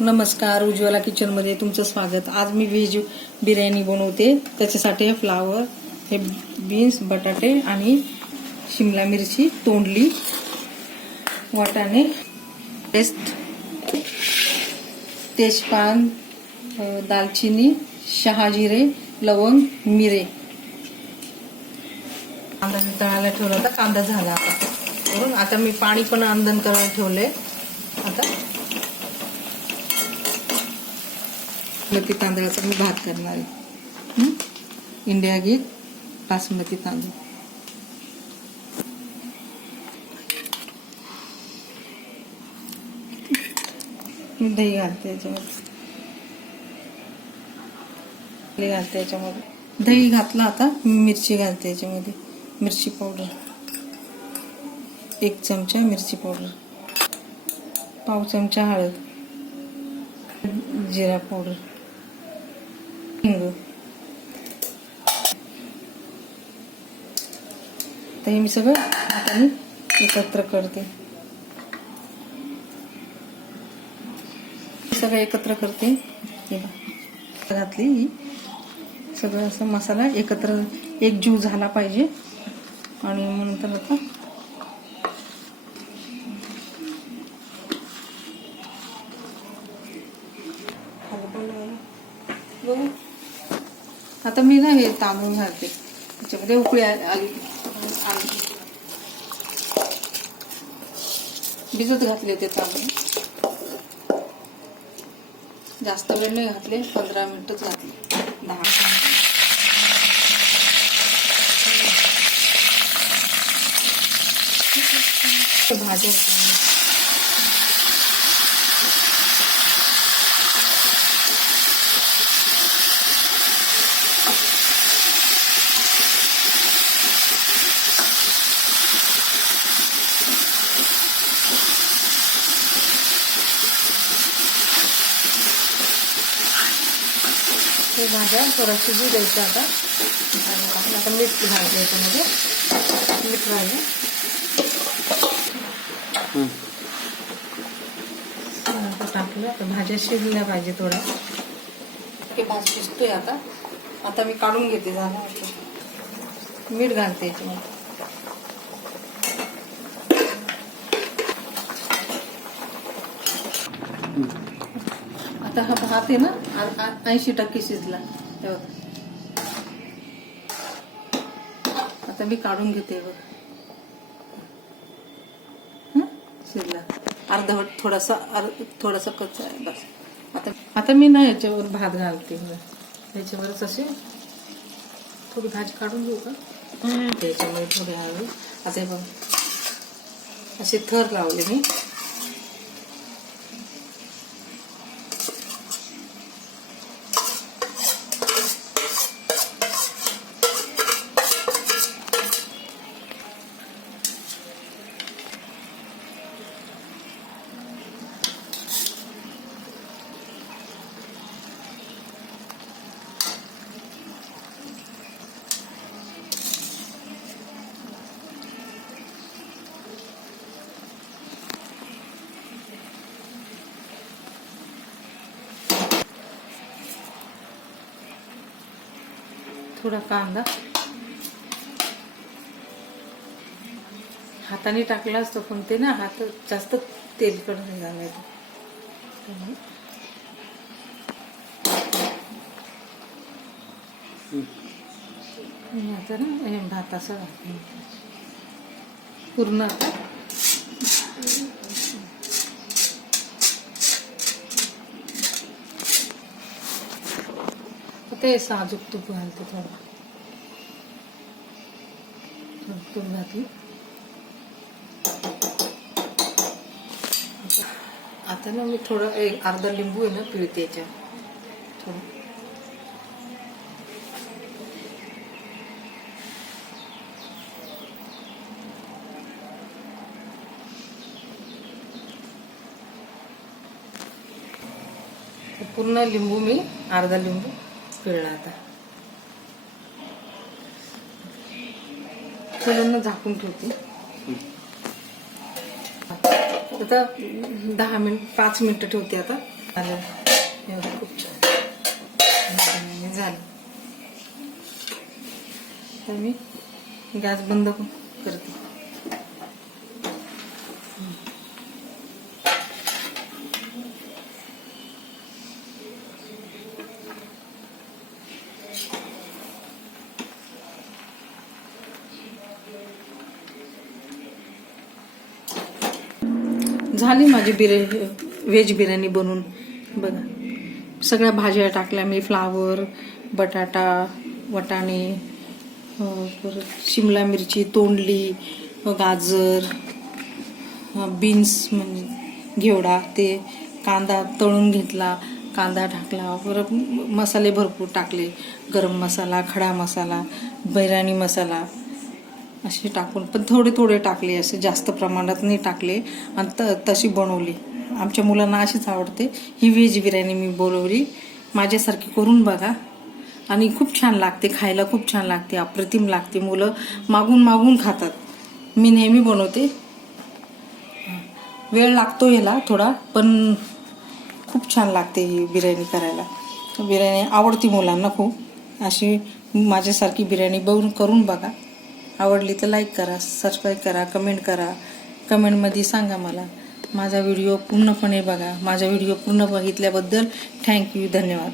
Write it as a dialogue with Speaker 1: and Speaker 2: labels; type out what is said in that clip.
Speaker 1: नमस्कार उज्ज्वला किचनमध्ये तुमचं स्वागत. आज मी व्हेज बिर्याणी बनवते. त्याच्यासाठी हे फ्लावर हे बीन्स बटाटे आणि शिमला मिरची तोंडली वाटाणे पेस्ट तेजपान दालचिनी शहाजिरे लवंग मिरे. कांदा तळायला ठेवला होता कांदा झाला. आता आता मी पाणी पण आंदन करायला ठेवले आता बासमती तांदळाचा मी भात करणार आहे. इंडिया गेट बासमती तांदूळ. मी दही घालते याच्यामध्ये. दही घालते याच्यामध्ये. दही घातला आता मिरची घालते याच्यामध्ये. मिरची पावडर. एक चमचा मिरची पावडर. पाव चमचा हळद. जिरा पावडर. हिंग तर हे मी सगळं हाताने एकत्र करते. सगळं एकत्र करते. घातली ही सगळं असं मसाला एकत्र एक जीव झाला पाहिजे. आणि मग नंतर आता बघू. आता मी ना हे तांदूळ घालते. त्याच्यामध्ये उकळी आली आली. भिजत घातले होते तांदूळ. जास्त वेळ नाही घातले पंधरा मिनिटच घातले. दहा भाज्या हे भाज्या थोडा शिजू द्यायच्या आता. आणि आता मीठ घालते याच्यामध्ये. मीठ राहिलं आता टाकलं. तर भाज्या शिजल्या पाहिजे थोड्या. हे भात शिजतोय आता. आता मी काढून घेते झालं आता. मीठ घालते याच्यामध्ये. आता हा भात आहे ना ऐंशी टक्के शिजला. आता मी काढून घेते बघ? शिजला. अर्धवट थोडासा थोडासा कच्चा आहे बस. आता आता मी ना याच्यावर भात घालते. याच्यावरच असे थोडी भाजी काढून घेऊ का? त्याच्यामध्ये थोडे हळू आता बघ. असे थर लावले मी. थोडा कांदा हाताने टाकला असतो पण ते ना हात जास्त तेलकट नाही घालायचं आता ना हे भात असं पूर्ण. आता ते साजूक तूप घालते थोडं. तूप घातली. आता ना मी थोडं एक अर्धा लिंबू आहे ना पिळते थोडं. पूर्ण लिंबू मी अर्धा लिंबू. पिळला आता. फुलांना झाकून ठेवते. आता दहा मिनिट पाच मिनिटं ठेवते आता. झालं. खूप छान. झालं. तर मी गॅस बंद करते. झाली माझी बिर्याणी व्हेज बिर्याणी बनवून. बघा. सगळ्या भाज्या टाकल्या मी फ्लावर बटाटा वटाणे परत शिमला मिरची तोंडली गाजर बीन्स म्हणजे घेवडा ते कांदा तळून घेतला कांदा टाकला परत मसाले भरपूर टाकले. गरम मसाला खडा मसाला बिर्याणी मसाला. असे टाकून पण थोडे थोडे टाकले असे जास्त प्रमाणात नाही टाकले. आणि त तशी बनवली. आमच्या मुलांना अशीच आवडते. ही व्हेज बिर्याणी मी बोलवली माझ्यासारखी करून बघा. आणि खूप छान लागते खायला खूप छान लागते अप्रतिम लागते मुलं. मागून मागून खातात. मी नेहमी बनवते. वेळ लागतो याला थोडा पण खूप छान लागते ही बिर्याणी करायला. बिर्याणी आवडती मुलांना खूप. अशी माझ्यासारखी बिर्याणी बघून करून बघा. आवडली तर लाईक करा सबस्क्राईब करा कमेंट करा. कमेंटमध्ये सांगा मला. माझा व्हिडिओ पूर्णपणे बघा. माझा व्हिडिओ पूर्ण बघितल्याबद्दल थँक्यू धन्यवाद.